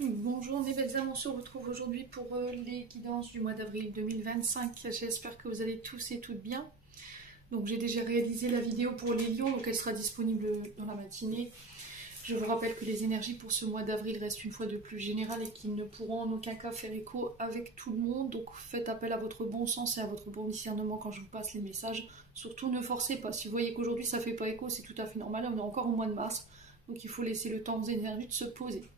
Bonjour mes belles âmes, on se retrouve aujourd'hui pour les guidances du mois d'avril 2025. J'espère que vous allez tous et toutes bien. Donc j'ai déjà réalisé la vidéo pour les lions, donc elle sera disponible dans la matinée. Je vous rappelle que les énergies pour ce mois d'avril restent une fois de plus générales et qu'ils ne pourront en aucun cas faire écho avec tout le monde. Donc faites appel à votre bon sens et à votre bon discernement quand je vous passe les messages. Surtout ne forcez pas. Si vous voyez qu'aujourd'hui ça ne fait pas écho, c'est tout à fait normal. On est encore au mois de mars, donc il faut laisser le temps aux énergies de se poser.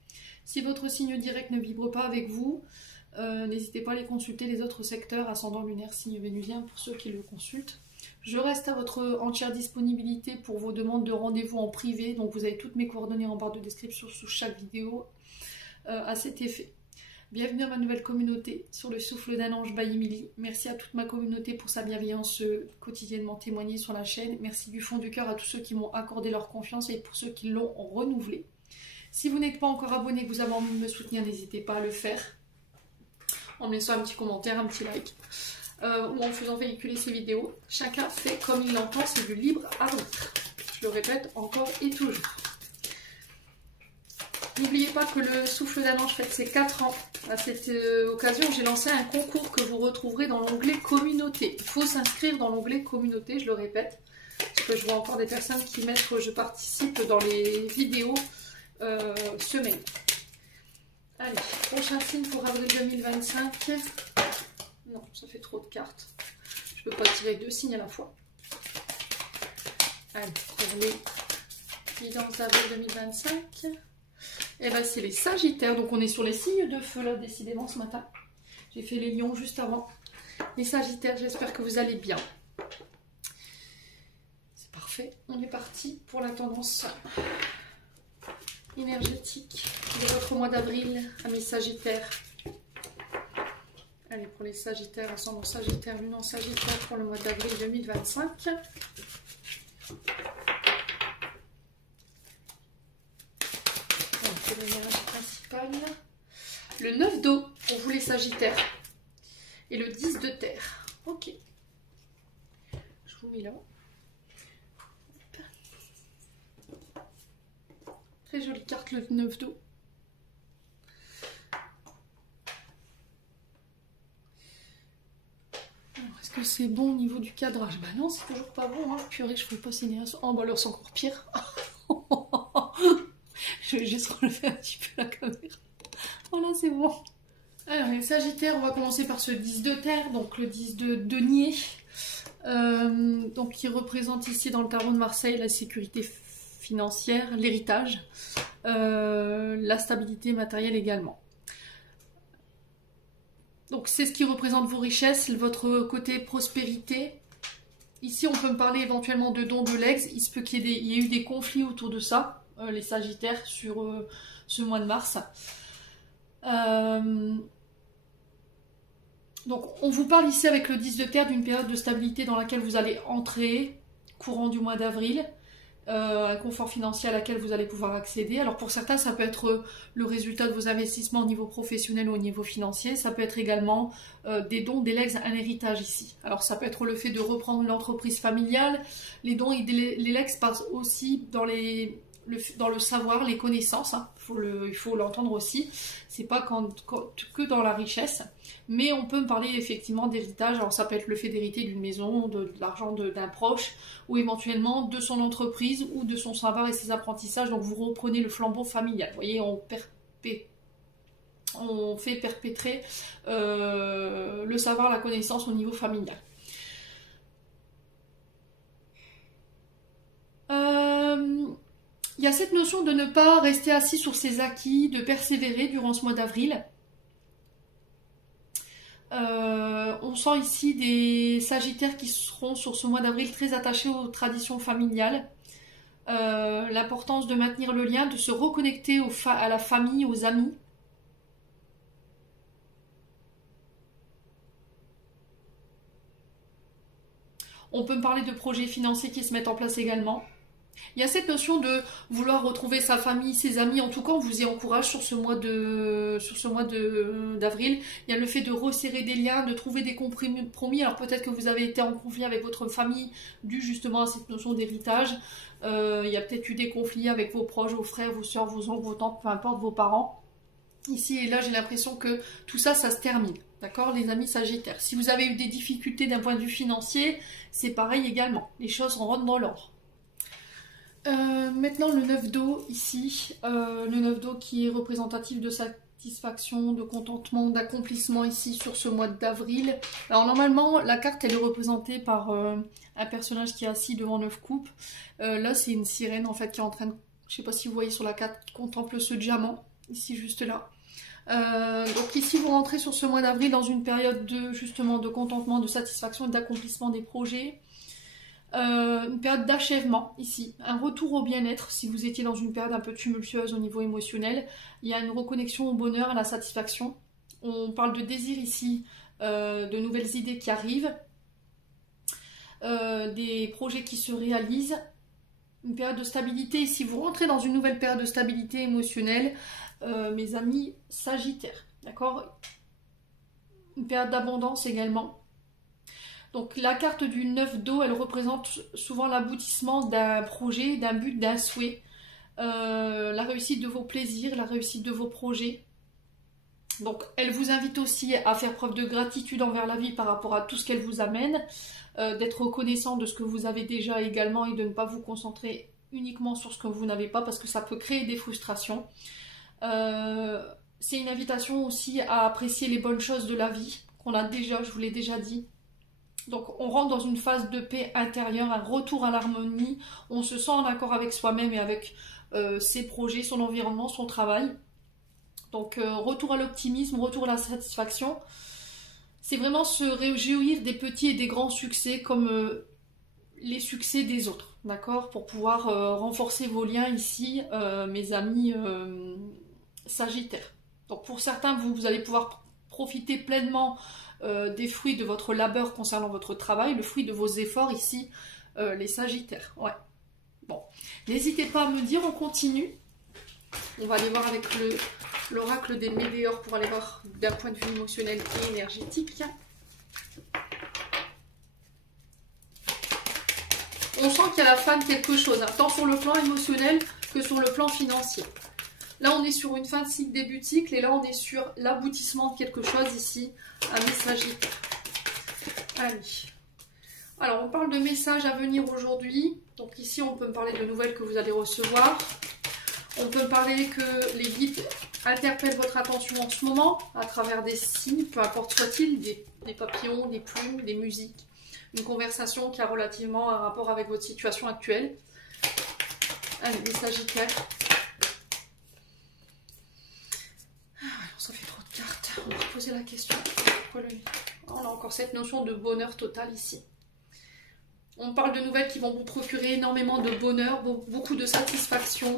Si votre signe direct ne vibre pas avec vous, n'hésitez pas à aller consulter les autres secteurs, ascendant lunaire, signe vénusien, pour ceux qui le consultent. Je reste à votre entière disponibilité pour vos demandes de rendez-vous en privé, donc vous avez toutes mes coordonnées en barre de description sous chaque vidéo à cet effet. Bienvenue à ma nouvelle communauté sur le souffle d'un ange by Emily. Merci à toute ma communauté pour sa bienveillance quotidiennement témoignée sur la chaîne. Merci du fond du cœur à tous ceux qui m'ont accordé leur confiance et pour ceux qui l'ont renouvelée. Si vous n'êtes pas encore abonné, que vous avez envie de me soutenir, n'hésitez pas à le faire. En me laissant un petit commentaire, un petit like. Ou en faisant véhiculer ces vidéos. Chacun fait comme il l'entend, c'est du libre arbitre. Je le répète encore et toujours. N'oubliez pas que le souffle d'un ange fête ses 4 ans. À cette occasion, j'ai lancé un concours que vous retrouverez dans l'onglet communauté. Il faut s'inscrire dans l'onglet communauté, je le répète. Parce que je vois encore des personnes qui mettent que je participe dans les vidéos semaine. Allez, prochain signe pour avril 2025. Non, ça fait trop de cartes. Je ne peux pas tirer 2 signes à la fois. Allez, pour les guidances d'avril 2025. Et bien, c'est les Sagittaires. Donc, on est sur les signes de feu, là, décidément, ce matin. J'ai fait les lions juste avant. Les Sagittaires, j'espère que vous allez bien. C'est parfait. On est parti pour la tendance énergétique de votre mois d'avril à mes Sagittaires. Allez, pour les Sagittaires, ascendant Sagittaire, lune en Sagittaire pour le mois d'avril 2025. C'est l'énergie principale. Le 9 d'eau pour vous les Sagittaires. Et le 10 de terre. Ok. Je vous mets là. Très jolie carte, le 9 d'eau. Est-ce que c'est bon au niveau du cadrage? Bah non, c'est toujours pas bon. Hein. Purée, je ferai pas cinéaste. Oh, bah alors c'est encore pire. Je vais juste relever un petit peu la caméra. Voilà, c'est bon. Alors, les Sagittaires, on va commencer par ce 10 de terre, donc le 10 de denier. Donc, qui représente ici dans le tarot de Marseille la sécurité financière, l'héritage, la stabilité matérielle également. Donc c'est ce qui représente vos richesses, votre côté prospérité. Ici on peut me parler éventuellement de dons de legs. Il se peut qu'il y ait eu des conflits autour de ça, les Sagittaires, sur ce mois de mars. Donc on vous parle ici avec le 10 de terre d'une période de stabilité dans laquelle vous allez entrer courant du mois d'avril. Un confort financier à laquelle vous allez pouvoir accéder. Alors pour certains, ça peut être le résultat de vos investissements au niveau professionnel ou au niveau financier. Ça peut être également des dons, des legs, un héritage ici. Alors ça peut être le fait de reprendre l'entreprise familiale. Les dons et les legs passent aussi dans le savoir, les connaissances. Hein. Il faut l'entendre aussi. C'est pas que dans la richesse. Mais on peut me parler effectivement d'héritage. Alors ça peut être le fait d'hériter d'une maison, de l'argent d'un proche, ou éventuellement de son entreprise ou de son savoir et ses apprentissages. Donc vous reprenez le flambeau familial. Vous voyez, on fait perpétrer le savoir, la connaissance au niveau familial. Il y a cette notion de ne pas rester assis sur ses acquis, de persévérer durant ce mois d'avril. On sent ici des Sagittaires qui seront sur ce mois d'avril très attachés aux traditions familiales. L'importance de maintenir le lien, de se reconnecter à la famille, aux amis. On peut me parler de projets financiers qui se mettent en place également. Il y a cette notion de vouloir retrouver sa famille, ses amis. En tout cas, on vous y encourage sur ce mois d'avril. Il y a le fait de resserrer des liens, de trouver des compromis. Alors peut-être que vous avez été en conflit avec votre famille dû justement à cette notion d'héritage. Il y a peut-être eu des conflits avec vos proches, vos frères, vos soeurs, vos oncles, vos tantes, peu importe, vos parents. Ici et là, j'ai l'impression que tout ça, ça se termine. D'accord, les amis Sagittaires. Si vous avez eu des difficultés d'un point de vue financier, c'est pareil également. Les choses rentrent dans l'ordre. Maintenant, le 9 d'eau, ici. Le 9 d'eau qui est représentatif de satisfaction, de contentement, d'accomplissement ici sur ce mois d'avril. Alors normalement, la carte, elle est représentée par un personnage qui est assis devant 9 coupes. Là, c'est une sirène, en fait, qui est en train de... Je ne sais pas si vous voyez sur la carte, qui contemple ce diamant, ici, juste là. Donc ici vous rentrez sur ce mois d'avril dans une période de justement de contentement, de satisfaction et d'accomplissement des projets, une période d'achèvement ici, un retour au bien-être si vous étiez dans une période un peu tumultueuse au niveau émotionnel, il y a une reconnexion au bonheur, à la satisfaction, on parle de désir ici, de nouvelles idées qui arrivent, des projets qui se réalisent, une période de stabilité ici, vous rentrez dans une nouvelle période de stabilité émotionnelle, mes amis Sagittaires, d'accord? Une période d'abondance également. Donc la carte du 9 d'eau, elle représente souvent l'aboutissement d'un projet, d'un but, d'un souhait, la réussite de vos plaisirs, la réussite de vos projets. Donc elle vous invite aussi à faire preuve de gratitude envers la vie par rapport à tout ce qu'elle vous amène, d'être reconnaissant de ce que vous avez déjà également et de ne pas vous concentrer uniquement sur ce que vous n'avez pas parce que ça peut créer des frustrations. C'est une invitation aussi à apprécier les bonnes choses de la vie qu'on a déjà, je vous l'ai déjà dit. Donc on rentre dans une phase de paix intérieure, un retour à l'harmonie, on se sent en accord avec soi-même et avec ses projets, son environnement, son travail. Donc retour à l'optimisme, retour à la satisfaction. C'est vraiment se réjouir des petits et des grands succès comme les succès des autres, d'accord? Pour pouvoir renforcer vos liens ici, mes amis Sagittaires. Donc pour certains, vous allez pouvoir profiter pleinement des fruits de votre labeur concernant votre travail, le fruit de vos efforts ici, les Sagittaires. Ouais. Bon, n'hésitez pas à me dire, on continue. On va aller voir avec l'oracle des météores pour aller voir d'un point de vue émotionnel et énergétique. On sent qu'il y a la fin de quelque chose, hein, tant sur le plan émotionnel que sur le plan financier. Là, on est sur une fin de cycle, début de cycle, et là, on est sur l'aboutissement de quelque chose ici, à mes Sagittaires. Allez. Alors, on parle de messages à venir aujourd'hui. Donc ici, on peut me parler de nouvelles que vous allez recevoir. On peut me parler que les guides interpellent votre attention en ce moment, à travers des signes, peu importe soit-il, des papillons, des plumes, des musiques. Une conversation qui a relativement un rapport avec votre situation actuelle. Allez, les Sagittaires. Ça fait trop de cartes. On va poser la question. Pourquoi on a encore cette notion de bonheur total ici. On parle de nouvelles qui vont vous procurer énormément de bonheur, beaucoup de satisfaction.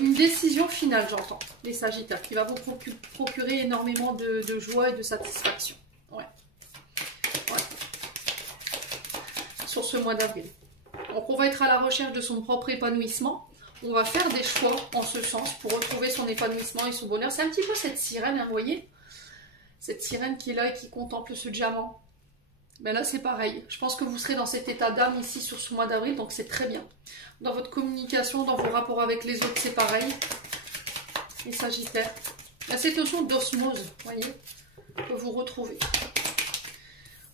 Une décision finale, j'entends, les Sagittaires, qui va vous procurer énormément de joie et de satisfaction. Ouais. Ouais. Sur ce mois d'avril. Donc on va être à la recherche de son propre épanouissement. On va faire des choix en ce sens pour retrouver son épanouissement et son bonheur. C'est un petit peu cette sirène, hein, vous voyez? Cette sirène qui est là et qui contemple ce diamant. Ben là, c'est pareil. Je pense que vous serez dans cet état d'âme ici sur ce mois d'avril, donc c'est très bien. Dans votre communication, dans vos rapports avec les autres, c'est pareil. Les Sagittaires. Il y a cette notion d'osmose, vous voyez, que vous retrouvez.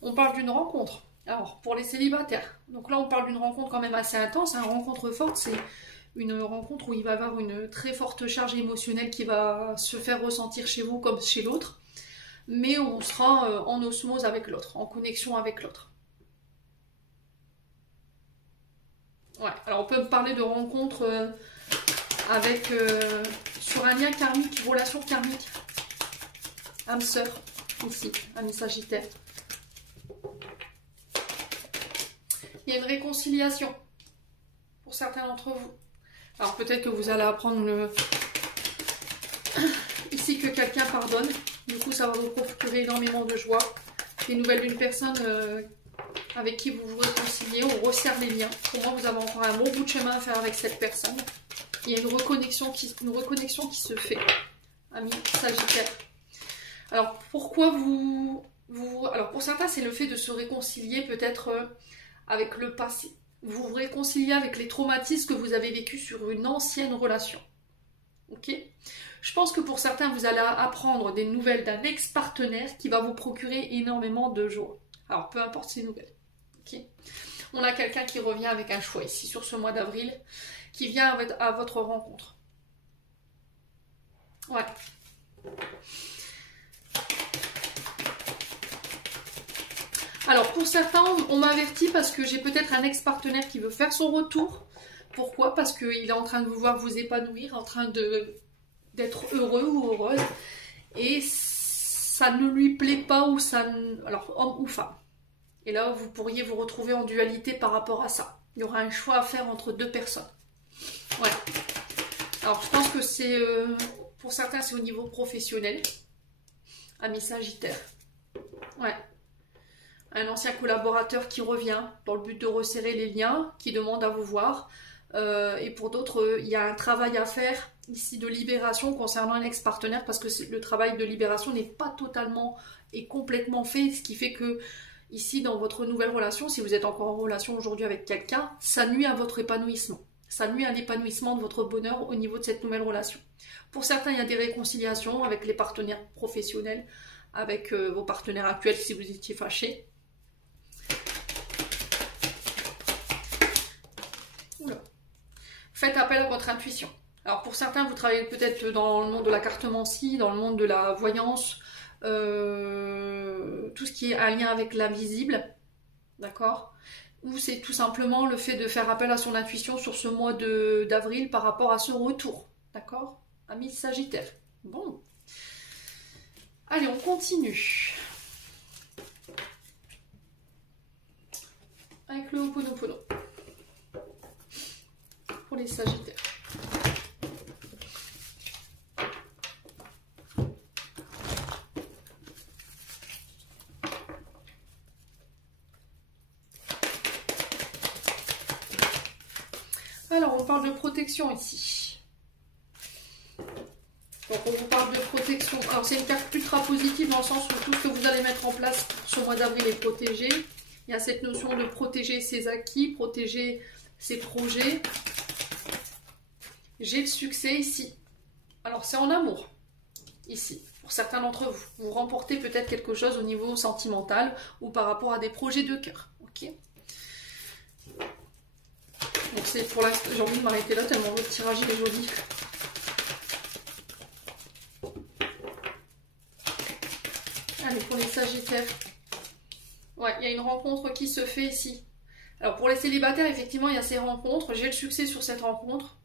On parle d'une rencontre. Alors, pour les célibataires. Donc là, on parle d'une rencontre quand même assez intense. Une rencontre forte, c'est une rencontre où il va y avoir une très forte charge émotionnelle qui va se faire ressentir chez vous comme chez l'autre. Mais on sera en osmose avec l'autre, en connexion avec l'autre. Ouais, alors on peut parler de rencontre avec sur un lien karmique, relation karmique. Âme sœur, ici, ami Sagittaire. Il y a une réconciliation pour certains d'entre vous. Alors peut-être que vous allez apprendre ici que quelqu'un pardonne. Du coup, ça va vous procurer énormément de joie. Des nouvelles d'une personne avec qui vous vous réconciliez, on resserre les liens. Pour moi, vous avez encore un bon bout de chemin à faire avec cette personne. Il y a une reconnexion qui se fait, ami Sagittaire. Alors, pourquoi alors, pour certains, c'est le fait de se réconcilier peut-être avec le passé. Vous vous réconciliez avec les traumatismes que vous avez vécus sur une ancienne relation. Ok ? Je pense que pour certains, vous allez apprendre des nouvelles d'un ex-partenaire qui va vous procurer énormément de joie. Alors, peu importe ces nouvelles. Okay. On a quelqu'un qui revient avec un choix ici sur ce mois d'avril, qui vient à votre rencontre. Ouais. Alors, pour certains, on m'avertit parce que j'ai peut-être un ex-partenaire qui veut faire son retour. Pourquoi? Parce qu'il est en train de vous voir vous épanouir, en train d'être heureux ou heureuse. Et ça ne lui plaît pas, ou ça... Alors, homme ou femme. Et là, vous pourriez vous retrouver en dualité par rapport à ça. Il y aura un choix à faire entre deux personnes. Ouais. Alors, je pense que c'est... pour certains, c'est au niveau professionnel. Amis Sagittaire. Ouais. Un ancien collaborateur qui revient dans le but de resserrer les liens, qui demande à vous voir. Et pour d'autres, il y a un travail à faire ici de libération concernant un ex-partenaire, parce que le travail de libération n'est pas totalement et complètement fait, ce qui fait que ici, dans votre nouvelle relation, si vous êtes encore en relation aujourd'hui avec quelqu'un, ça nuit à votre épanouissement. Ça nuit à l'épanouissement de votre bonheur au niveau de cette nouvelle relation. Pour certains, il y a des réconciliations avec les partenaires professionnels, avec vos partenaires actuels si vous étiez fâchés. Oula. Faites appel à votre intuition. Alors pour certains, vous travaillez peut-être dans le monde de la cartomancie, dans le monde de la voyance, tout ce qui est un lien avec l'invisible, d'accord? Ou c'est tout simplement le fait de faire appel à son intuition sur ce mois d'avril par rapport à son retour, d'accord? Amis Sagittaire. Bon. Allez, on continue. Avec le Ho'oponopono. Pour les Sagittaires. Alors, on parle de protection ici. Donc, on vous parle de protection. Alors, c'est une carte ultra positive dans le sens où tout ce que vous allez mettre en place pour ce mois d'avril est protégé. Il y a cette notion de protéger ses acquis, protéger ses projets. J'ai le succès ici. Alors, c'est en amour, ici, pour certains d'entre vous. Vous remportez peut-être quelque chose au niveau sentimental ou par rapport à des projets de cœur. Ok. Donc, c'est pour l'instant, j'ai envie de m'arrêter là tellement votre tirage est joli. Allez, pour les Sagittaires. Ouais, il y a une rencontre qui se fait ici. Alors, pour les célibataires, effectivement, il y a ces rencontres. J'ai le succès sur cette rencontre.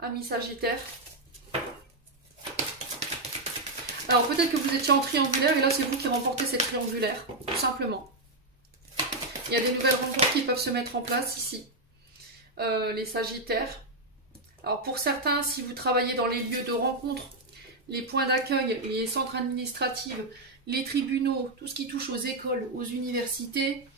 Amis Sagittaire. Alors peut-être que vous étiez en triangulaire et là c'est vous qui remportez cette triangulaire, tout simplement. Il y a des nouvelles rencontres qui peuvent se mettre en place ici. Les Sagittaires. Alors pour certains, si vous travaillez dans les lieux de rencontre, les points d'accueil, les centres administratifs, les tribunaux, tout ce qui touche aux écoles, aux universités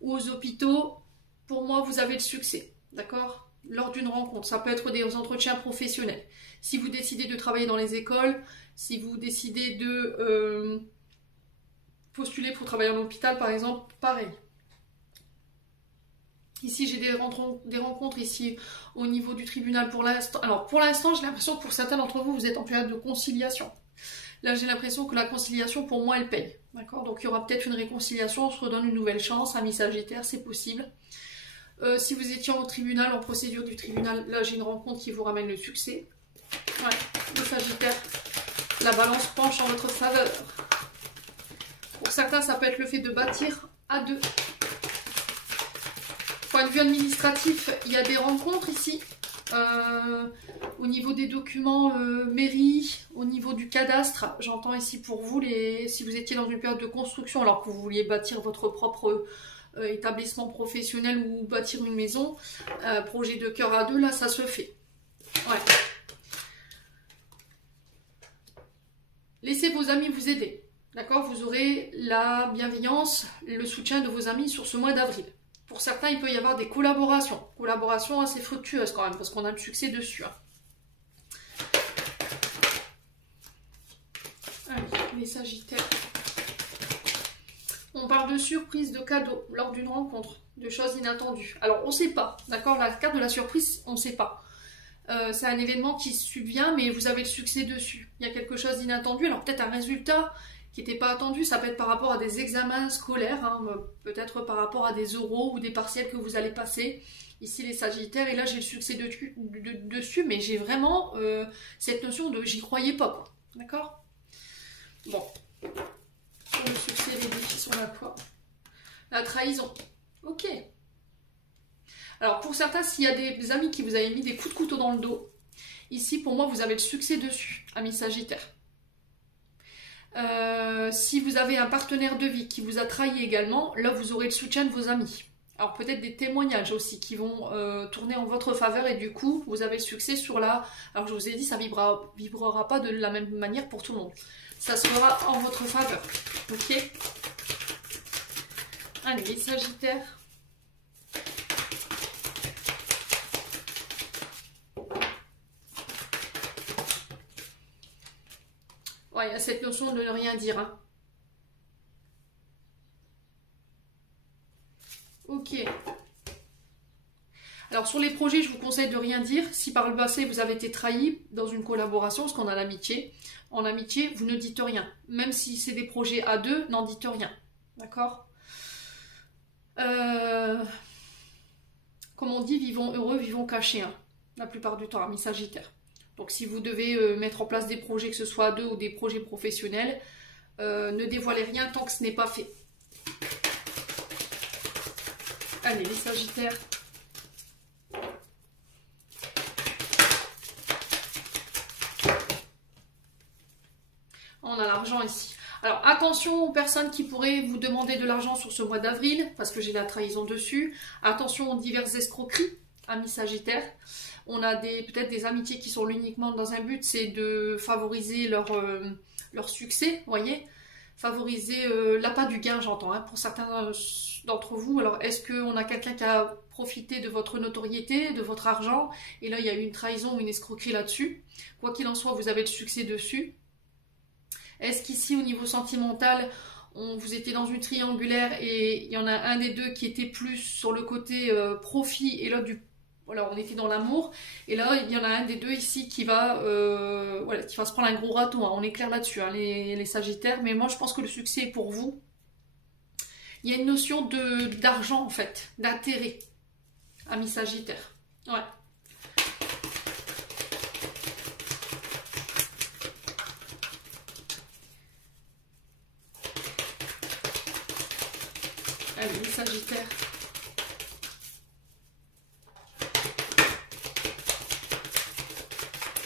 ou aux hôpitaux, pour moi vous avez le succès, d'accord ? Lors d'une rencontre, ça peut être des entretiens professionnels. Si vous décidez de travailler dans les écoles, si vous décidez de postuler pour travailler en hôpital par exemple, pareil. Ici j'ai des rencontres ici au niveau du tribunal pour l'instant. Alors pour l'instant j'ai l'impression que pour certains d'entre vous, vous êtes en période de conciliation. Là j'ai l'impression que la conciliation pour moi elle paye. D'accord? Donc il y aura peut-être une réconciliation, on se redonne une nouvelle chance, amis Sagittaire, c'est possible. Si vous étiez au tribunal, en procédure du tribunal, là j'ai une rencontre qui vous ramène le succès. Ouais, le Sagittaire, la balance penche en votre faveur. Pour certains, ça peut être le fait de bâtir à deux. Point de vue administratif, il y a des rencontres ici. Au niveau des documents mairie, au niveau du cadastre, j'entends ici pour vous, si vous étiez dans une période de construction alors que vous vouliez bâtir votre propre établissement professionnel ou bâtir une maison, projet de cœur à deux, là ça se fait. Ouais. Laissez vos amis vous aider, d'accord? Vous aurez la bienveillance, le soutien de vos amis sur ce mois d'avril. Pour certains, il peut y avoir des collaborations assez fructueuses quand même, parce qu'on a le succès dessus. Hein. Allez, les Sagittaires. On parle de surprise, de cadeaux, lors d'une rencontre, de choses inattendues. Alors, on ne sait pas, d'accord? La carte de la surprise, on ne sait pas. c'est un événement qui subvient, mais vous avez le succès dessus. Il y a quelque chose d'inattendu, alors peut-être un résultat qui n'était pas attendu, ça peut être par rapport à des examens scolaires, hein, peut-être par rapport à des oraux ou des partiels que vous allez passer. Ici les Sagittaires, et là j'ai le succès dessus, mais j'ai vraiment cette notion de j'y croyais pas, quoi. D'accord? Bon. Sur le succès, les défis sont là, quoi. La trahison. Ok. Alors pour certains, s'il y a des amis qui vous avaient mis des coups de couteau dans le dos, ici pour moi vous avez le succès dessus, amis Sagittaires. Si vous avez un partenaire de vie qui vous a trahi également, là vous aurez le soutien de vos amis. Alors peut-être des témoignages aussi qui vont tourner en votre faveur et du coup vous avez le succès sur la... Alors je vous ai dit, ça vibrera pas de la même manière pour tout le monde. Ça sera en votre faveur. Ok? Allez, les Sagittaires. Ouais, il y a cette notion de ne rien dire. Hein. Ok. Alors sur les projets, je vous conseille de rien dire. Si par le passé vous avez été trahi dans une collaboration, parce qu'on a l'amitié, en amitié, vous ne dites rien. Même si c'est des projets à deux, n'en dites rien. D'accord? Comme on dit, vivons heureux, vivons cachés. Hein, la plupart du temps, amis Sagittaires. Donc si vous devez mettre en place des projets, que ce soit à deux ou des projets professionnels, ne dévoilez rien tant que ce n'est pas fait. Allez, les Sagittaires. On a l'argent ici. Alors attention aux personnes qui pourraient vous demander de l'argent sur ce mois d'avril, parce que j'ai la trahison dessus. Attention aux diverses escroqueries, amis Sagittaires. On a peut-être des amitiés qui sont uniquement dans un but, c'est de favoriser leur succès, vous voyez. Favoriser l'appât du gain, j'entends, hein, pour certains d'entre vous. Alors, est-ce qu'on a quelqu'un qui a profité de votre notoriété, de votre argent, et là, il y a eu une trahison ou une escroquerie là-dessus. Quoi qu'il en soit, vous avez le succès dessus. Est-ce qu'ici, au niveau sentimental, vous étiez dans une triangulaire et il y en a un des deux qui était plus sur le côté profit et l'autre voilà, on était dans l'amour, et là il y en a un des deux ici qui va, voilà, qui va se prendre un gros râteau, hein. On est clair là-dessus, hein, les Sagittaires, mais moi je pense que le succès est pour vous. Il y a une notion d'argent en fait, d'intérêt, amis Sagittaires. Ouais. Allez, les Sagittaires.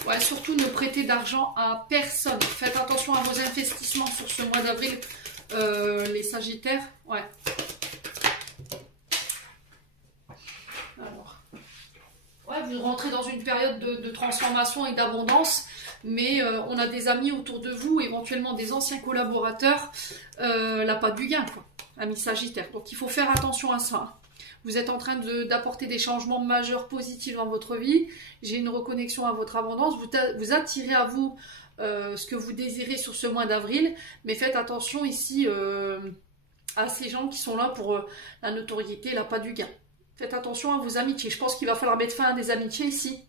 Ouais, surtout ne prêtez d'argent à personne. Faites attention à vos investissements sur ce mois d'avril, les Sagittaires. Ouais. Alors. Ouais, vous rentrez dans une période de transformation et d'abondance, mais on a des amis autour de vous, éventuellement des anciens collaborateurs, l'appât du gain, quoi, amis Sagittaires. Donc il faut faire attention à ça. Vous êtes en train d'apporter des changements majeurs positifs dans votre vie. J'ai une reconnexion à votre abondance. Vous attirez à vous ce que vous désirez sur ce mois d'avril. Mais faites attention ici à ces gens qui sont là pour la notoriété, l'appât du gain. Faites attention à vos amitiés. Je pense qu'il va falloir mettre fin à des amitiés ici,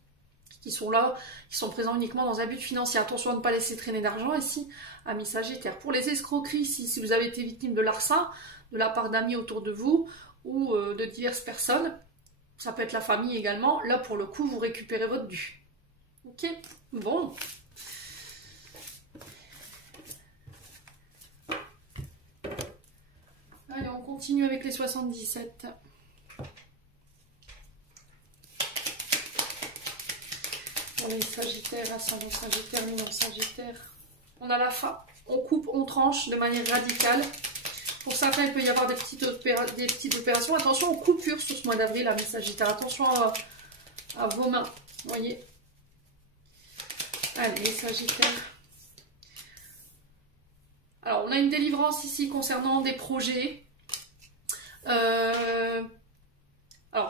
qui sont là, qui sont présents uniquement dans un but financier. Attention à ne pas laisser traîner d'argent ici, amis Sagittaires. Pour les escroqueries, si vous avez été victime de larcin, de la part d'amis autour de vous, ou de diverses personnes, ça peut être la famille également, là pour le coup vous récupérez votre dû. Ok, bon. Allez, on continue avec les 77. Pour les Sagittaires, ascendant Sagittaire, lunaire Sagittaire, on a la fin, on coupe, on tranche de manière radicale. Pour certains, il peut y avoir des petites opérations. Attention aux coupures sur ce mois d'avril, amis Sagittaires. Attention à vos mains. Vous voyez? Allez, les Sagittaires. Alors, on a une délivrance ici concernant des projets. Alors,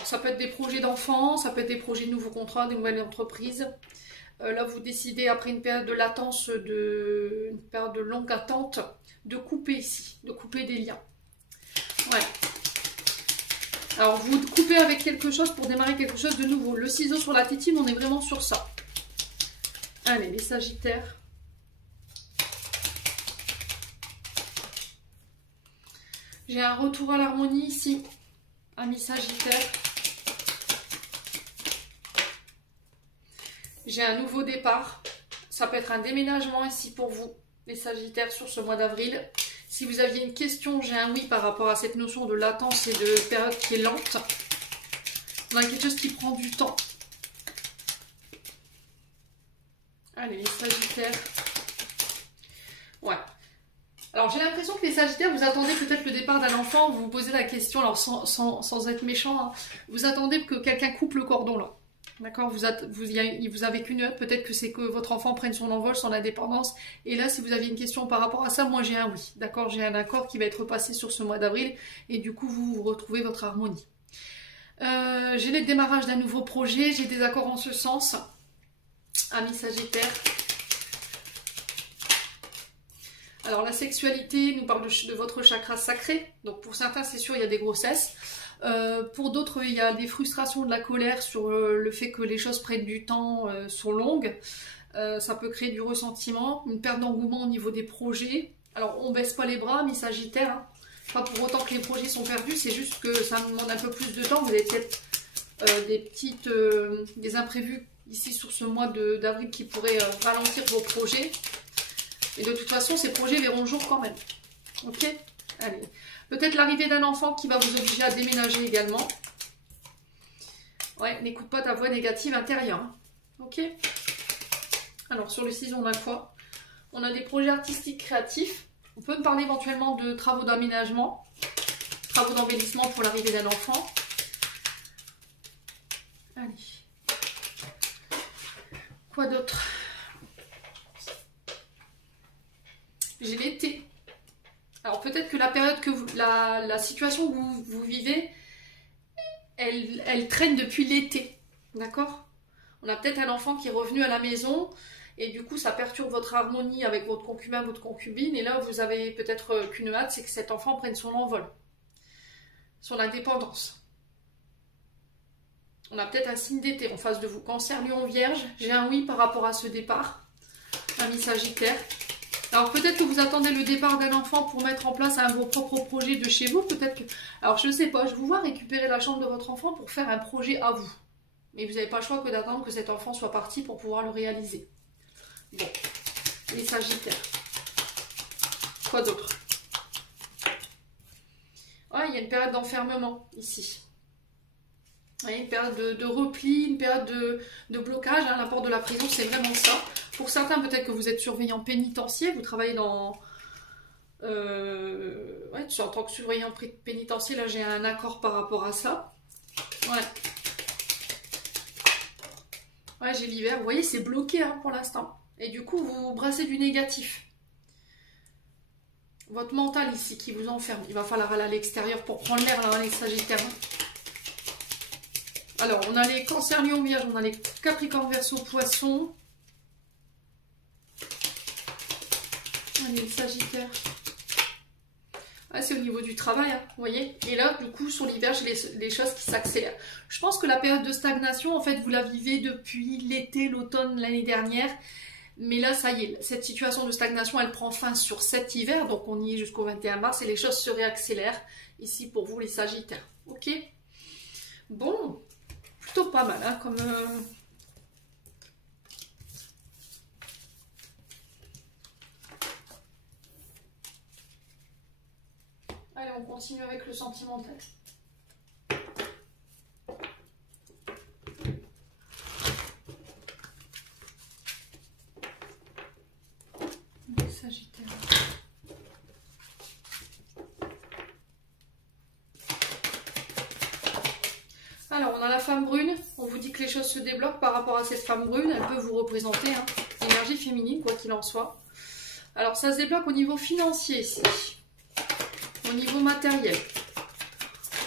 ça peut être des projets d'enfants, ça peut être des projets de nouveaux contrats, des nouvelles entreprises. Là, vous décidez, après une période de latence, une période de longue attente, de couper ici, de couper des liens. Ouais. Alors, vous coupez avec quelque chose pour démarrer quelque chose de nouveau. Le ciseau sur la tétine, on est vraiment sur ça. Allez, les Sagittaires. J'ai un retour à l'harmonie ici, amis Sagittaires. J'ai un nouveau départ. Ça peut être un déménagement ici pour vous, les Sagittaires, sur ce mois d'avril. Si vous aviez une question, j'ai un oui par rapport à cette notion de latence et de période qui est lente. On a quelque chose qui prend du temps. Allez, les Sagittaires. Ouais. Alors, j'ai l'impression que les Sagittaires, vous attendez peut-être le départ d'un enfant. Vous vous posez la question, alors sans être méchant, hein, vous attendez que quelqu'un coupe le cordon, là. D'accord, vous avez qu'une heure, peut-être que c'est que votre enfant prenne son envol, son indépendance. Et là, si vous aviez une question par rapport à ça, moi j'ai un oui. D'accord, j'ai un accord qui va être passé sur ce mois d'avril. Et du coup, vous retrouvez votre harmonie. J'ai le démarrage d'un nouveau projet, j'ai des accords en ce sens. Amis Sagittaires. Alors la sexualité nous parle de votre chakra sacré. Donc pour certains, c'est sûr, il y a des grossesses. Pour d'autres, il y a des frustrations, de la colère sur le fait que les choses prennent du temps, sont longues. Ça peut créer du ressentiment, une perte d'engouement au niveau des projets. Alors on baisse pas les bras, mais Sagittaire, hein. Pas pour autant que les projets sont perdus, c'est juste que ça demande un peu plus de temps. Vous avez peut-être des imprévus ici sur ce mois d'avril qui pourraient ralentir vos projets. Et de toute façon, ces projets verront le jour quand même. Ok? Allez. Peut-être l'arrivée d'un enfant qui va vous obliger à déménager également. Ouais, n'écoute pas ta voix négative intérieure. Hein. Ok? Alors, sur le ciseau, on a quoi? On a des projets artistiques créatifs. On peut me parler éventuellement de travaux d'aménagement, travaux d'embellissement pour l'arrivée d'un enfant. Allez. Quoi d'autre? J'ai l'été. Alors peut-être que la période que la situation que vous vivez, elle traîne depuis l'été. D'accord? On a peut-être un enfant qui est revenu à la maison et du coup ça perturbe votre harmonie avec votre concubin, votre concubine. Et là vous avez peut-être qu'une hâte, c'est que cet enfant prenne son envol, son indépendance. On a peut-être un signe d'été en face de vous. Cancer, Lion, Vierge. J'ai un oui par rapport à ce départ. Ami Sagittaire. Alors peut-être que vous attendez le départ d'un enfant pour mettre en place vos propres projets de chez vous. Peut-être que... Alors je ne sais pas, je vous vois récupérer la chambre de votre enfant pour faire un projet à vous. Mais vous n'avez pas le choix que d'attendre que cet enfant soit parti pour pouvoir le réaliser. Bon, les Sagittaires. Quoi d'autre? Ouais, il y a une période d'enfermement ici. Ouais, une période de repli, une période de blocage. Hein. La porte de la prison, c'est vraiment ça. Pour certains, peut-être que vous êtes surveillant pénitentiaire, vous travaillez dans... ouais, en tant que surveillant pénitentiaire, là j'ai un accord par rapport à ça. Ouais. Ouais, j'ai l'hiver. Vous voyez, c'est bloqué hein, pour l'instant. Et du coup, vous brassez du négatif. Votre mental ici qui vous enferme. Il va falloir aller à l'extérieur pour prendre l'air, là, les Sagittaires. Alors, on a les Cancers, Lion, Vierge, on a les Capricornes, Verseau, Poissons. Allez, les Sagittaires. Ah, c'est au niveau du travail, hein, vous voyez. Et là, du coup, sur l'hiver, j'ai les choses qui s'accélèrent. Je pense que la période de stagnation, en fait, vous la vivez depuis l'été, l'automne, l'année dernière. Mais là, ça y est, cette situation de stagnation, elle prend fin sur cet hiver. Donc, on y est jusqu'au 21 mars et les choses se réaccélèrent ici pour vous, les Sagittaires. Ok? Bon, plutôt pas mal, hein, comme... Allez, on continue avec le sentimental. Les Sagittaires. Alors, on a la femme brune. On vous dit que les choses se débloquent par rapport à cette femme brune. Elle peut vous représenter, hein, énergie féminine, quoi qu'il en soit. Alors, ça se débloque au niveau financier ici. Au niveau matériel,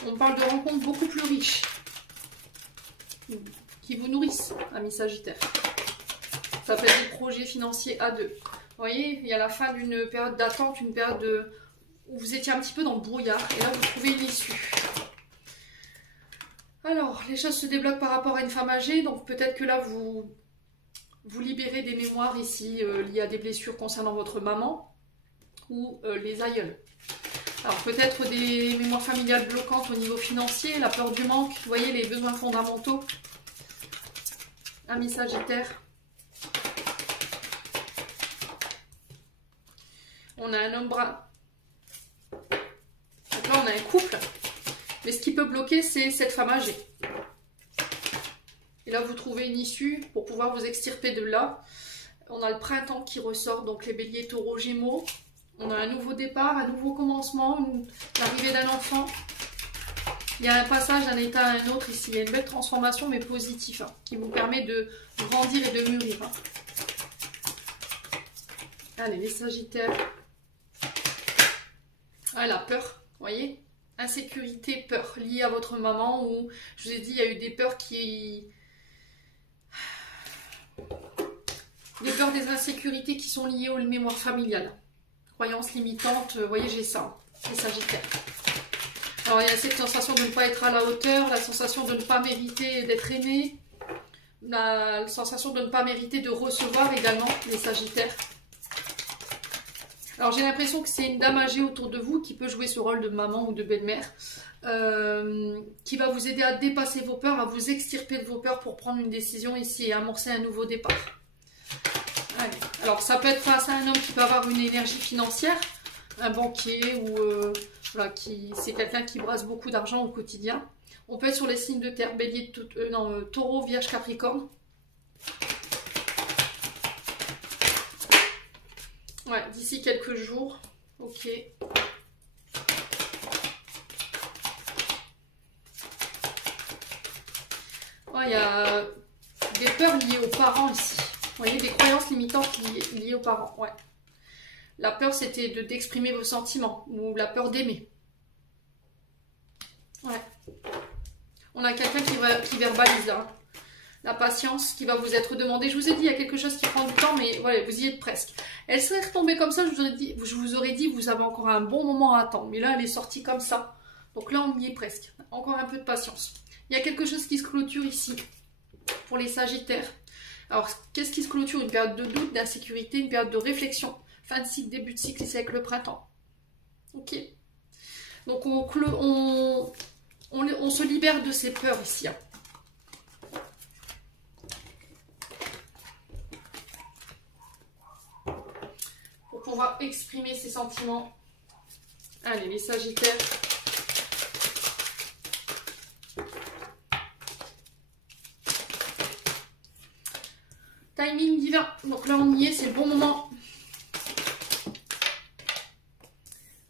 on parle de rencontres beaucoup plus riches qui vous nourrissent, amis Sagittaires. Ça peut être des projets financiers à deux. Vous voyez, il y a la fin d'une période d'attente, une période où vous étiez un petit peu dans le brouillard et là vous trouvez une issue. Alors, les choses se débloquent par rapport à une femme âgée, donc peut-être que là, vous libérez des mémoires ici liées à des blessures concernant votre maman ou les aïeuls. Alors, peut-être des mémoires familiales bloquantes au niveau financier, la peur du manque, vous voyez, les besoins fondamentaux. Ami Sagittaire. On a un homme brun. Donc là, on a un couple. Mais ce qui peut bloquer, c'est cette femme âgée. Et là, vous trouvez une issue pour pouvoir vous extirper de là. On a le printemps qui ressort, donc les béliers, taureaux, gémeaux. On a un nouveau départ, un nouveau commencement, l'arrivée d'un enfant. Il y a un passage d'un état à un autre ici. Il y a une belle transformation, mais positive, hein, qui vous permet de grandir et de mûrir. Hein. Allez, les Sagittaires. Ah, la peur, vous voyez ? Insécurité, peur, liée à votre maman, ou je vous ai dit, il y a eu des peurs qui... Des peurs, des insécurités qui sont liées aux mémoires familiales. Croyances limitantes, vous voyez, j'ai ça, les Sagittaires. Alors, il y a cette sensation de ne pas être à la hauteur, la sensation de ne pas mériter d'être aimé, la sensation de ne pas mériter de recevoir également, les Sagittaires. Alors j'ai l'impression que c'est une dame âgée autour de vous qui peut jouer ce rôle de maman ou de belle-mère, qui va vous aider à dépasser vos peurs, à vous extirper de vos peurs pour prendre une décision ici et amorcer un nouveau départ. Allez. Alors ça peut être face à un homme qui peut avoir une énergie financière, un banquier ou voilà, c'est quelqu'un qui brasse beaucoup d'argent au quotidien. On peut être sur les signes de terre, bélier, taureau, vierge, capricorne. Ouais, d'ici quelques jours. Ok. Il y a des peurs liées aux parents ici. Vous voyez, des croyances limitantes liées aux parents. Ouais. La peur, c'était d'exprimer vos sentiments. Ou la peur d'aimer. Ouais. On a quelqu'un qui verbalise là. La patience qui va vous être demandée. Je vous ai dit, il y a quelque chose qui prend du temps, mais voilà, vous y êtes presque. Elle serait retombée comme ça, je vous aurais dit, vous avez encore un bon moment à attendre. Mais là, elle est sortie comme ça. Donc là, on y est presque. Encore un peu de patience. Il y a quelque chose qui se clôture ici, pour les Sagittaires. Alors, qu'est-ce qui se clôture? Une période de doute, d'insécurité, une période de réflexion. Fin de cycle, début de cycle, c'est avec le printemps. Ok. Donc, on se libère de ces peurs ici. Hein. Pouvoir exprimer ses sentiments. Allez, les Sagittaires. Timing divin. Donc là, on y est, c'est le bon moment.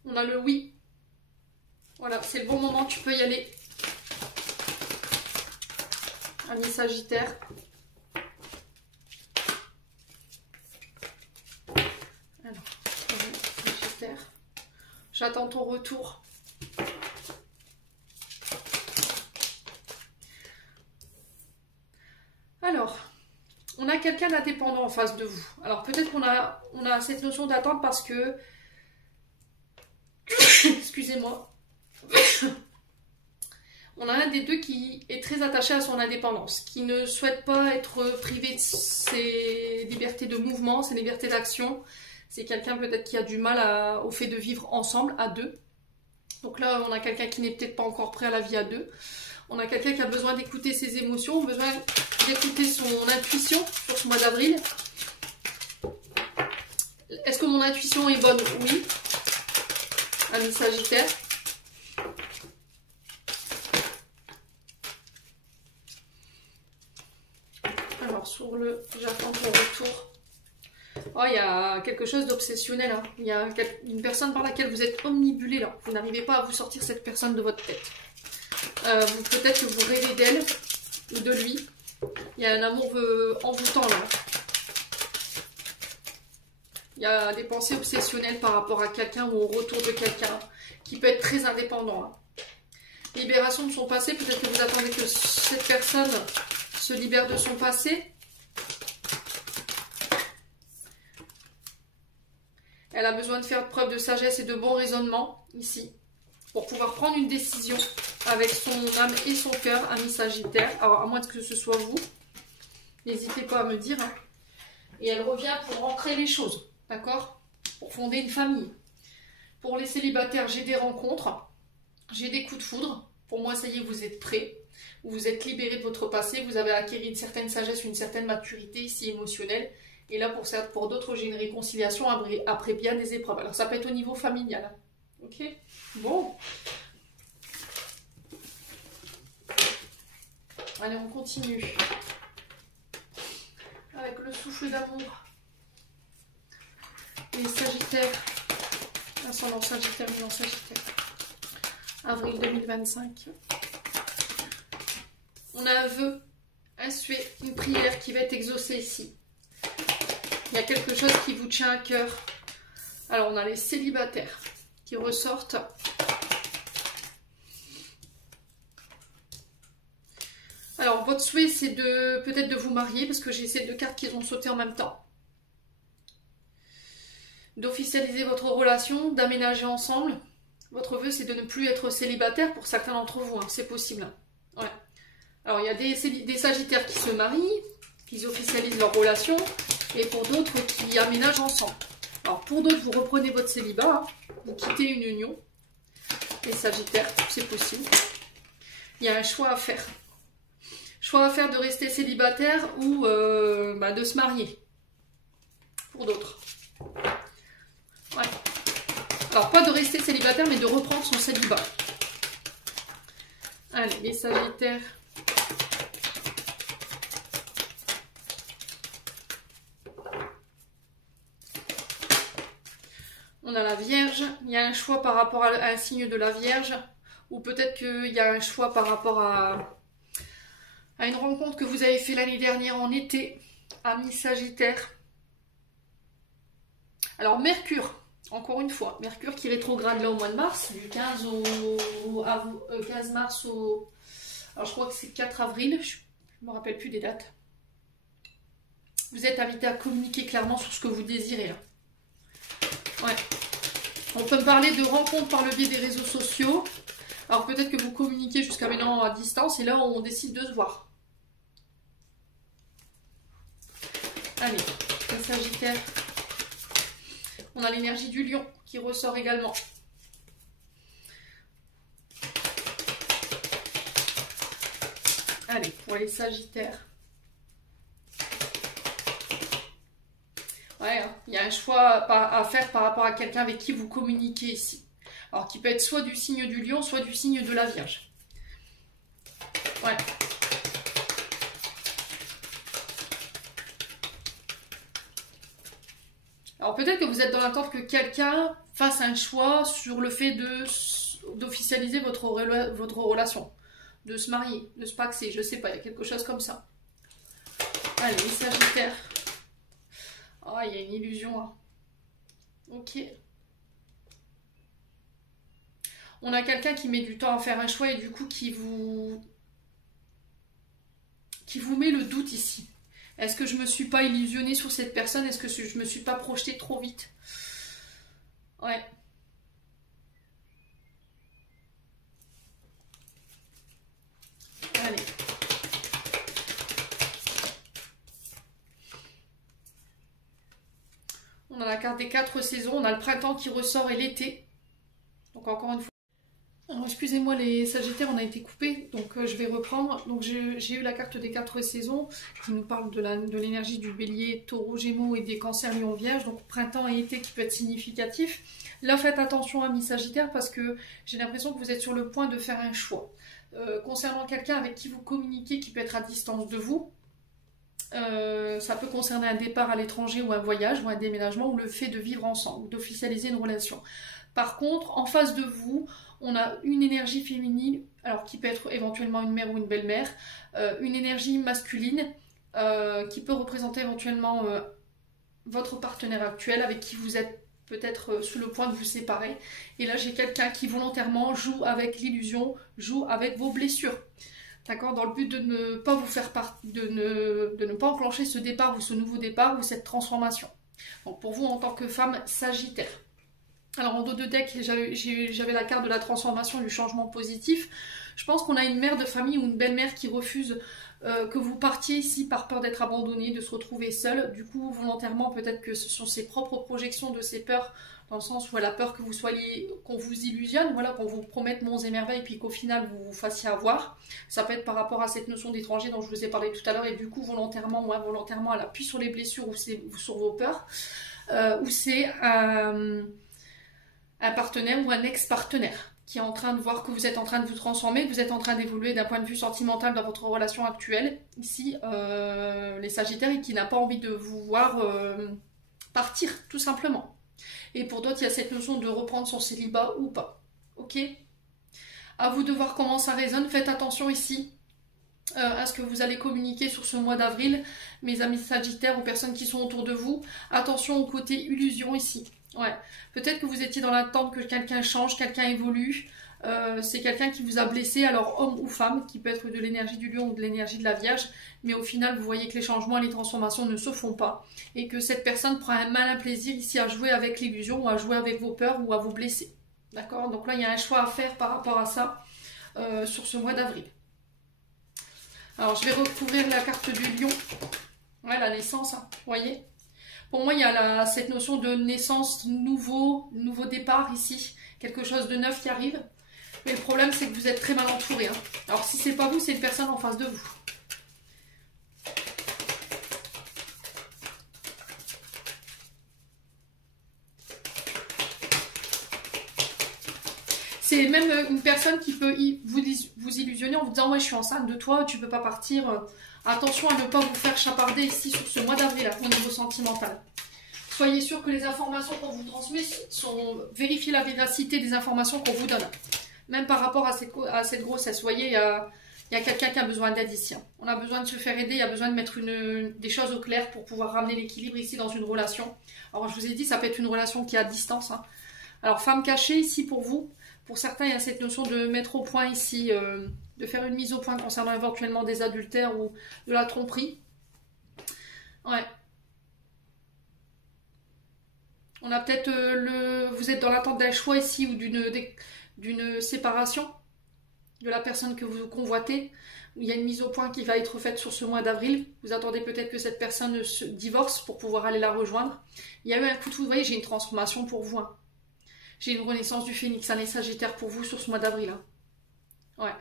On a le oui. Voilà, c'est le bon moment, tu peux y aller. Ami Sagittaire. J'attends ton retour. Alors, on a quelqu'un d'indépendant en face de vous. Alors peut-être qu'on a cette notion d'attente parce que... Excusez-moi. On a un des deux qui est très attaché à son indépendance, qui ne souhaite pas être privé de ses libertés de mouvement, ses libertés d'action. C'est quelqu'un peut-être qui a du mal au fait de vivre ensemble, à deux. Donc là, on a quelqu'un qui n'est peut-être pas encore prêt à la vie à deux. On a quelqu'un qui a besoin d'écouter ses émotions, besoin d'écouter son intuition sur ce mois d'avril. Est-ce que mon intuition est bonne? Oui. Ami Sagittaire. Alors, sur le « j'attends ton retour », oh, il y a quelque chose d'obsessionnel. Hein. Il y a une personne par laquelle vous êtes omnibulé là. Vous n'arrivez pas à vous sortir cette personne de votre tête. Peut-être que vous rêvez d'elle ou de lui. Il y a un amour envoûtant là. Il y a des pensées obsessionnelles par rapport à quelqu'un ou au retour de quelqu'un qui peut être très indépendant. Hein. Libération de son passé. Peut-être que vous attendez que cette personne se libère de son passé. Elle a besoin de faire preuve de sagesse et de bon raisonnement, ici, pour pouvoir prendre une décision. avec son âme et son cœur, ami Sagittaire. Alors, à moins que ce soit vous, n'hésitez pas à me dire. Hein. Et elle revient pour rentrer les choses, d'accord? Pour fonder une famille. Pour les célibataires, j'ai des rencontres, j'ai des coups de foudre. Pour moi, ça y est, vous êtes prêts. Vous êtes libéré de votre passé, vous avez acquis une certaine sagesse, une certaine maturité ici émotionnelle. Et là, pour d'autres, j'ai une réconciliation après bien des épreuves. Alors, ça peut être au niveau familial. Ok? Bon. Allez, on continue. Avec le souffle d'amour. Les Sagittaires. Ascendant Sagittaire, non Sagittaire. Avril 2025. On a un vœu, un souhait, une prière qui va être exaucée ici. Il y a quelque chose qui vous tient à cœur. Alors, on a les célibataires qui ressortent. Alors, votre souhait, c'est peut-être de vous marier, parce que j'ai ces deux cartes qui ont sauté en même temps. D'officialiser votre relation, d'aménager ensemble. Votre vœu, c'est de ne plus être célibataire pour certains d'entre vous, hein, c'est possible. Ouais. Alors, il y a des Sagittaires qui se marient, qui officialisent leur relation, et pour d'autres qui aménagent ensemble. Alors, pour d'autres, vous reprenez votre célibat, hein, vous quittez une union. Les Sagittaires, c'est possible. Il y a un choix à faire. Choix à faire de rester célibataire ou de se marier. Pour d'autres. Ouais. Alors, pas de rester célibataire, mais de reprendre son célibat. Allez, les Sagittaires. On a la Vierge. Il y a un choix par rapport à un signe de la Vierge. Ou peut-être qu'il y a un choix par rapport à une rencontre que vous avez fait l'année dernière en été. Ami Sagittaire. Alors, Mercure. Encore une fois, Mercure qui rétrograde là au mois de mars, du 15 15 mars au... Alors je crois que c'est 4 avril, je ne me rappelle plus des dates. Vous êtes invité à communiquer clairement sur ce que vous désirez. Hein. Ouais. On peut me parler de rencontres par le biais des réseaux sociaux. Alors peut-être que vous communiquez jusqu'à maintenant à distance et là on décide de se voir. Allez, le Sagittaire. On a l'énergie du lion qui ressort également. Allez, pour les Sagittaires. Ouais, hein, il y a un choix à faire par rapport à quelqu'un avec qui vous communiquez ici. Alors, qui peut être soit du signe du lion, soit du signe de la Vierge. Ouais. Alors peut-être que vous êtes dans l'attente que quelqu'un fasse un choix sur le fait d'officialiser votre relation, de se marier, de se paxer, je sais pas, il y a quelque chose comme ça. Allez, les Sagittaires. Oh, il y a une illusion là. Ok. On a quelqu'un qui met du temps à faire un choix et du coup qui vous met le doute ici. Est-ce que je ne me suis pas illusionnée sur cette personne? Est-ce que je ne me suis pas projetée trop vite? Ouais. Allez. On a la carte des 4 saisons. On a le printemps qui ressort et l'été. Donc encore une fois. Alors excusez-moi les Sagittaires, on a été coupés, donc je vais reprendre. Donc j'ai eu la carte des 4 saisons qui nous parle de l'énergie du Bélier, Taureau, Gémeaux et des Cancers, Lion, Vierge. Donc printemps et été qui peut être significatif. Là faites attention amis Sagittaires parce que j'ai l'impression que vous êtes sur le point de faire un choix. Concernant quelqu'un avec qui vous communiquez qui peut être à distance de vous. Ça peut concerner un départ à l'étranger ou un voyage ou un déménagement ou le fait de vivre ensemble, d'officialiser une relation. Par contre, en face de vous, on a une énergie féminine, alors qui peut être éventuellement une mère ou une belle-mère, une énergie masculine qui peut représenter éventuellement votre partenaire actuel avec qui vous êtes peut-être sur le point de vous séparer. Et là, j'ai quelqu'un qui volontairement joue avec l'illusion, joue avec vos blessures. D'accord, dans le but de ne pas vous faire de ne pas enclencher ce départ ou ce nouveau départ ou cette transformation. Donc pour vous en tant que femme Sagittaire. Alors en dos de deck, j'avais la carte de la transformation, du changement positif. Je pense qu'on a une mère de famille ou une belle-mère qui refuse que vous partiez ici par peur d'être abandonné, de se retrouver seul. Du coup, volontairement, peut-être que ce sont ses propres projections de ses peurs, dans le sens où elle a peur que vous soyez, qu'on vous illusionne, voilà, qu'on vous promette monts et merveilles, puis qu'au final vous vous fassiez avoir. Ça peut être par rapport à cette notion d'étranger dont je vous ai parlé tout à l'heure, et du coup, volontairement ou involontairement, elle appuie sur les blessures ou sur vos peurs, ou c'est un partenaire ou un ex-partenaire qui est en train de voir que vous êtes en train de vous transformer, que vous êtes en train d'évoluer d'un point de vue sentimental dans votre relation actuelle, ici, les Sagittaires, et qui n'a pas envie de vous voir partir, tout simplement. Et pour d'autres, il y a cette notion de reprendre son célibat ou pas. Ok? À vous de voir comment ça résonne. Faites attention ici à ce que vous allez communiquer sur ce mois d'avril, mes amis Sagittaires, aux personnes qui sont autour de vous. Attention au côté illusion ici. Ouais, peut-être que vous étiez dans l'attente que quelqu'un change, quelqu'un évolue. C'est quelqu'un qui vous a blessé, alors homme ou femme, qui peut être de l'énergie du lion ou de l'énergie de la Vierge, mais au final vous voyez que les changements et les transformations ne se font pas, et que cette personne prend un malin plaisir ici à jouer avec l'illusion, ou à jouer avec vos peurs, ou à vous blesser. D'accord? Donc là il y a un choix à faire par rapport à ça sur ce mois d'avril. Alors je vais recouvrir la carte du lion. Ouais, la naissance, hein, vous voyez? Pour moi, il y a cette notion de naissance, nouveau départ ici. Quelque chose de neuf qui arrive. Mais le problème, c'est que vous êtes très mal entouré. Hein. Alors, si c'est pas vous, c'est une personne en face de vous. C'est même une personne qui peut vous illusionner en vous disant « Ouais, je suis enceinte de toi, tu peux pas partir. » Attention à ne pas vous faire chaparder ici sur ce mois d'avril au niveau sentimental. Soyez sûr que les informations qu'on vous transmet vérifiez la véracité des informations qu'on vous donne. Même par rapport à cette grossesse. Vous voyez, il y a quelqu'un qui a besoin d'aide ici. On a besoin de se faire aider, il y a besoin de mettre des choses au clair pour pouvoir ramener l'équilibre ici dans une relation. Alors je vous ai dit, ça peut être une relation qui est à distance. Hein. Alors femme cachée ici pour vous. Pour certains, il y a cette notion de mettre au point ici, de faire une mise au point concernant éventuellement des adultères ou de la tromperie. Ouais. On a peut-être vous êtes dans l'attente d'un choix ici ou d'une séparation de la personne que vous convoitez. Il y a une mise au point qui va être faite sur ce mois d'avril. Vous attendez peut-être que cette personne se divorce pour pouvoir aller la rejoindre. Il y a eu un coup de foudre, vous voyez, j'ai une transformation pour vous. Hein. J'ai une renaissance du phénix, un Sagittaire pour vous sur ce mois d'avril. Hein. Ouais.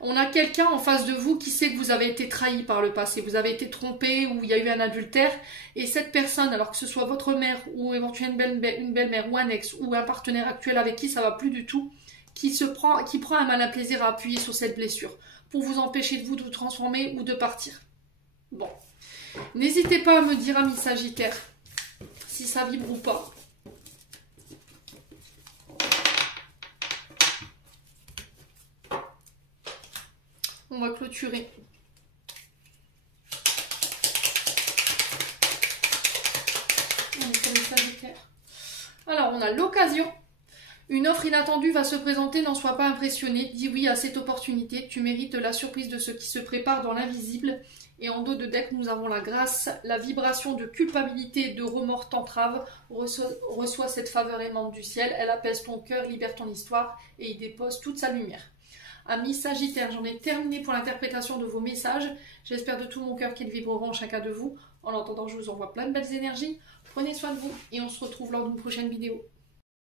On a quelqu'un en face de vous qui sait que vous avez été trahi par le passé, vous avez été trompé ou il y a eu un adultère, et cette personne, alors que ce soit votre mère ou éventuellement une belle-mère ou un ex ou un partenaire actuel avec qui ça va plus du tout, qui prend un malin plaisir à appuyer sur cette blessure pour vous empêcher de vous transformer ou de partir. Bon, n'hésitez pas à me dire, amis Sagittaires, si ça vibre ou pas. On va clôturer. Alors, on a l'occasion. Une offre inattendue va se présenter, n'en sois pas impressionné. Dis oui à cette opportunité. Tu mérites la surprise de ce qui se prépare dans l'invisible. Et en dos de deck, nous avons la grâce, la vibration de culpabilité et de remords t'entrave. Reçois cette faveur aimante du ciel. Elle apaise ton cœur, libère ton histoire et y dépose toute sa lumière. Amis Sagittaires, j'en ai terminé pour l'interprétation de vos messages. J'espère de tout mon cœur qu'ils vibreront chacun de vous. En l'entendant, je vous envoie plein de belles énergies. Prenez soin de vous et on se retrouve lors d'une prochaine vidéo.